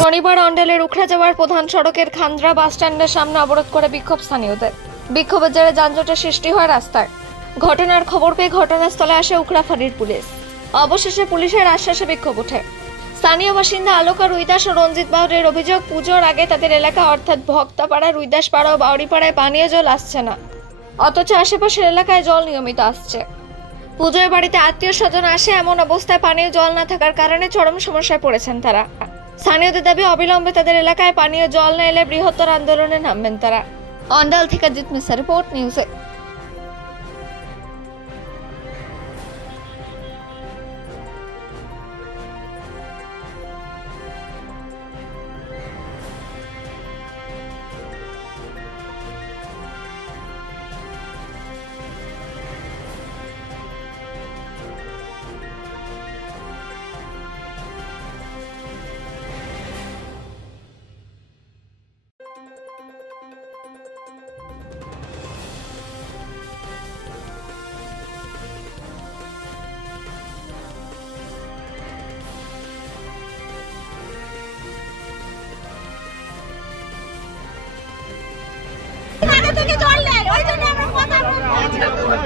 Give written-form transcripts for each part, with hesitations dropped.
শনিবার অন্ডালের উখড়া যাওয়ার প্রধান সড়কের খান্দ্রা বাস স্ট্যান্ডের সামনে অবরোধ করে বিক্ষোভ স্থানীয়দের। বিক্ষোভের জেরে যানজটের সৃষ্টি হয় রাস্তায়। ঘটনার খবর পেয়ে ঘটনাস্থলে আসে উখড়া ফাঁড়ির পুলিশ। অবশেষে পুলিশের আশ্বাসে বিক্ষোভ ওঠে। স্থানীয় বাসিন্দা আলোকা রুইদাস ও রঞ্জিত বাউরের অভিযোগ, পুজোর আগে তাদের এলাকা অর্থাৎ ভক্তাপাড়া, রুইদাসপাড়া ও বাউরিপাড়ায় পানীয় জল আসছে না, অথচ আশেপাশের এলাকায় জল নিয়মিত আসছে। পুজোয় বাড়িতে আত্মীয় স্বজন আসে, এমন অবস্থায় পানীয় জল না থাকার কারণে চরম সমস্যায় পড়েছেন তারা। স্থানীয়দের দাবি, অবিলম্বে তাদের এলাকায় পানীয় জল না এলে বৃহত্তর আন্দোলনে নামবেন তারা। অন্ডাল থেকে জিৎ মিশ্রা, রিপোর্ট নিউজে।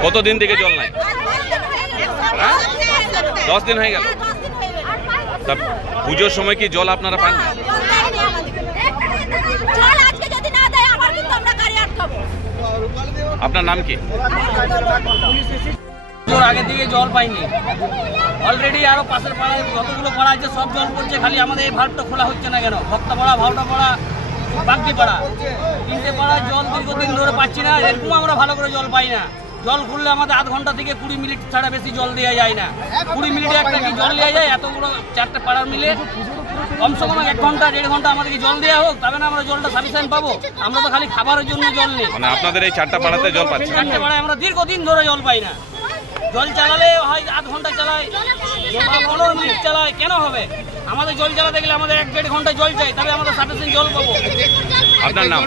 কতদিন থেকে জল নাই? 10 দিন হয়ে গেল। পুজোর সময় কি জল আপনারা পান? আপনার নাম কি? আগে থেকে জল পাইনি, অলরেডি আরো পাশের পাড়ায় যতগুলো পাড়া আছে সব জল পড়ছে, খালি আমাদের এই ভাল্বটা খোলা হচ্ছে না কেন? ভক্তাপাড়া, ভাওটাপাড়া, বাগদিপাড়া, 3টে পাড়ায় জল দীর্ঘদিন ধরে পাচ্ছি না। এরকম আমরা ভালো করে জল পাই না। জল খুললে আমাদের আধ ঘন্টা থেকে 20 মিনিট ছাড়া বেশি জল দেওয়া যায় না। 20 মিনিটে একটা কি জল দেওয়া যায়? এতগুলো 4টে পাড়া মিলে কমসে কম 1 ঘন্টা 1.5 ঘন্টা আমাদেরকে জল দেওয়া হোক, তবে না আমরা জলটা সাফিসিয়েন্ট পাবো। আমরা তো খালি খাবারের জন্য জল নেই। মানে আপনাদের এই 4টা পাড়াতে জল পাচ্ছি? 4টে পাড়ায় আমরা দীর্ঘদিন ধরে জল পাই না। জল চালালে হয় আধ ঘন্টা চালায়, 15 মিনিট চালায়, কেন হবে? আমাদের জল চালাতে গেলে আমাদের 1-1.5 ঘন্টা জল চাই, তবে আমাদের সাফিসিয়েন্ট জল পাবো। আপনার নাম?